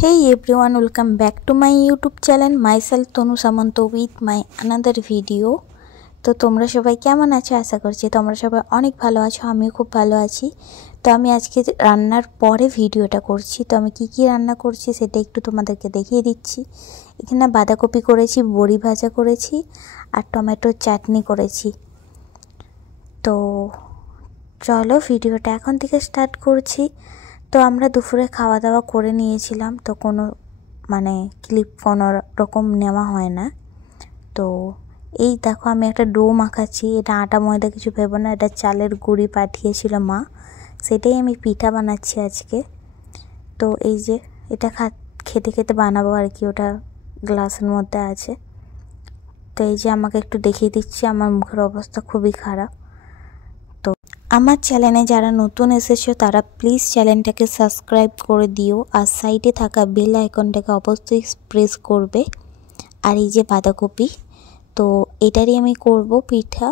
Hey everyone, welcome back to my YouTube channel. Myself Tonu Samanto with my another video. তো তোমরা সবাই কেমন আছো? আশা করছি তোমরা সবাই অনেক ভালো আছো। আমিও খুব ভালো আছি। তো আমি আজকে রান্নার পরে ভিডিওটা করছি। তো আমি কি রান্না করছি সেটা একটু তোমাদেরকে দেখিয়ে দিচ্ছি। এখানে বাঁধাকপি করেছি, বড়ি ভাজা করেছি আর টমেটোর চাটনি করেছি। তো চলো ভিডিওটা এখন থেকে স্টার্ট করছি। তো আমরা দুপুরে খাওয়া দাওয়া করে নিয়েছিলাম, তো কোনো ক্লিপ কোনো রকম নেওয়া হয় না। তো এই দেখো আমি একটা ডো মাখাচ্ছি। এটা আটা ময়দা কিছু ভেবো না, এটা চালের গুঁড়ি পাঠিয়েছিল মা, সেটাই আমি পিঠা বানাচ্ছি আজকে। তো এই যে এটা খেতে খেতে বানাবো আর কি, ওটা গ্লাসের মধ্যে আছে। তো এই যে আমাকে একটু দেখিয়ে দিচ্ছি, আমার মুখের অবস্থা খুবই খারাপ। তো আমার চ্যানেলে যারা নতুন এসেছো তারা প্লিজ চ্যানেলটাকে সাবস্ক্রাইব করে দিও, আর সাইডে থাকা বেল আইকনটাকে অবশ্যই প্রেস করবে। আর এই যে বাঁধাকপি, তো এটারই আমি করব পিঠা।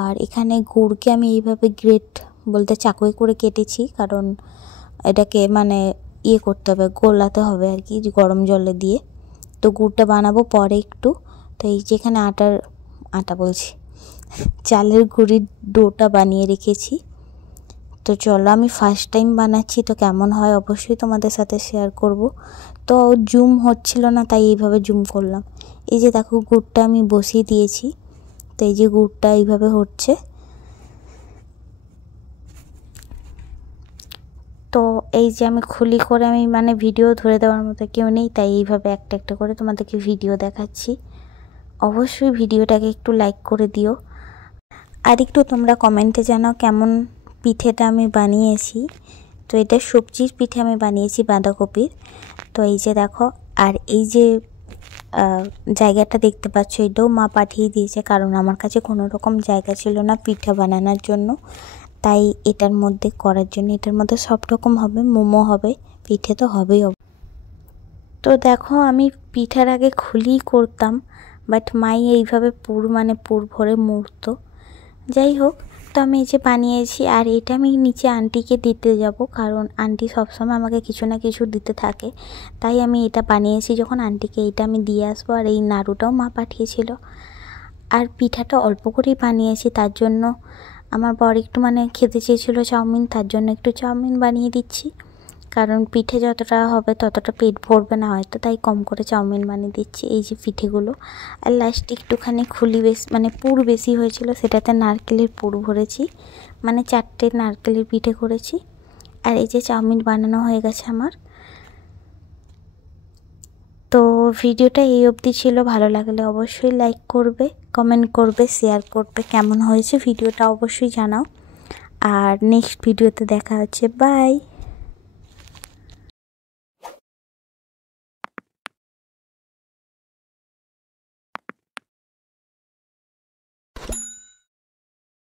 আর এখানে গুড়কে আমি এইভাবে গ্রেট বলতে চাকুই করে কেটেছি, কারণ এটাকে ইয়ে করতে হবে, গোলাতে হবে আর কি গরম জলে দিয়ে। তো গুড়টা বানাবো পরে একটু। তো এই যেখানে আটা বলছি চালের গুঁড়ির ডোটা বানিয়ে রেখেছি। তো চলো আমি ফার্স্ট টাইম বানাচ্ছি, তো কেমন হয় অবশ্যই তোমাদের সাথে শেয়ার করব। তো জুম হচ্ছিল না, তাই এইভাবে জুম করলাম। এই যে দেখো গুড়টা আমি বসিয়ে দিয়েছি। তো এই যে গুড়টা এইভাবে হচ্ছে। তো এই যে আমি খুলি করে আমি ভিডিও ধরে দেওয়ার মতো কেউ নেই, তাই এইভাবে একটা একটা করে তোমাদেরকে ভিডিও দেখাচ্ছি। অবশ্যই ভিডিওটাকে একটু লাইক করে দিও, আর একটু তোমরা কমেন্টে জানাও কেমন পিঠেটা আমি বানিয়েছি। তো এটা সবজির পিঠে আমি বানিয়েছি বাঁধাকপির। তো এই যে দেখো, আর এই যে জায়গাটা দেখতে পাচ্ছ, এটাও মা পাঠিয়ে দিয়েছে, কারণ আমার কাছে কোনো রকম জায়গা ছিল না পিঠা বানানোর জন্য। তাই এটার মধ্যে করার জন্য, এটার মধ্যে সব রকম হবে, মোমো হবে, পিঠে তো হবেই। তো দেখো আমি পিঠার আগে খুলি করতাম, বাট মাই এইভাবে পুর ভরে মুড়তো। যাই হোক, তো আমি এই যে বানিয়েছি, আর এটা আমি নিচে আন্টিকে দিতে যাব, কারণ আন্টি সবসময় আমাকে কিছু না কিছু দিতে থাকে। তাই আমি এটা বানিয়েছি যখন আন্টিকে এটা আমি দিয়ে আসবো। আর এই নাড়ুটাও মা পাঠিয়েছিল। আর পিঠাটা অল্প করেই বানিয়েছি, তার জন্য আমার বর একটু খেতে চেয়েছিলো চাউমিন, তার জন্য একটু চাউমিন বানিয়ে দিচ্ছি। কারণ পিঠে যতটা হবে ততটা পেট ভরবে না হয়তো, তাই কম করে চাউমিন বানিয়ে দিচ্ছি। এই যে পিঠেগুলো, আর লাস্টে একটুখানি খুলি বেশি পুর বেশি হয়েছিল, সেটাতে নারকেলের পুর ভরেছি, 4টে নারকেলের পিঠে করেছি। আর এই যে চাউমিন বানানো হয়ে গেছে আমার। তো ভিডিওটা এই অবধি ছিল। ভালো লাগলে অবশ্যই লাইক করবে, কমেন্ট করবে, শেয়ার করবে। কেমন হয়েছে ভিডিওটা অবশ্যই জানাও। আর নেক্সট ভিডিওতে দেখা হচ্ছে। বাই।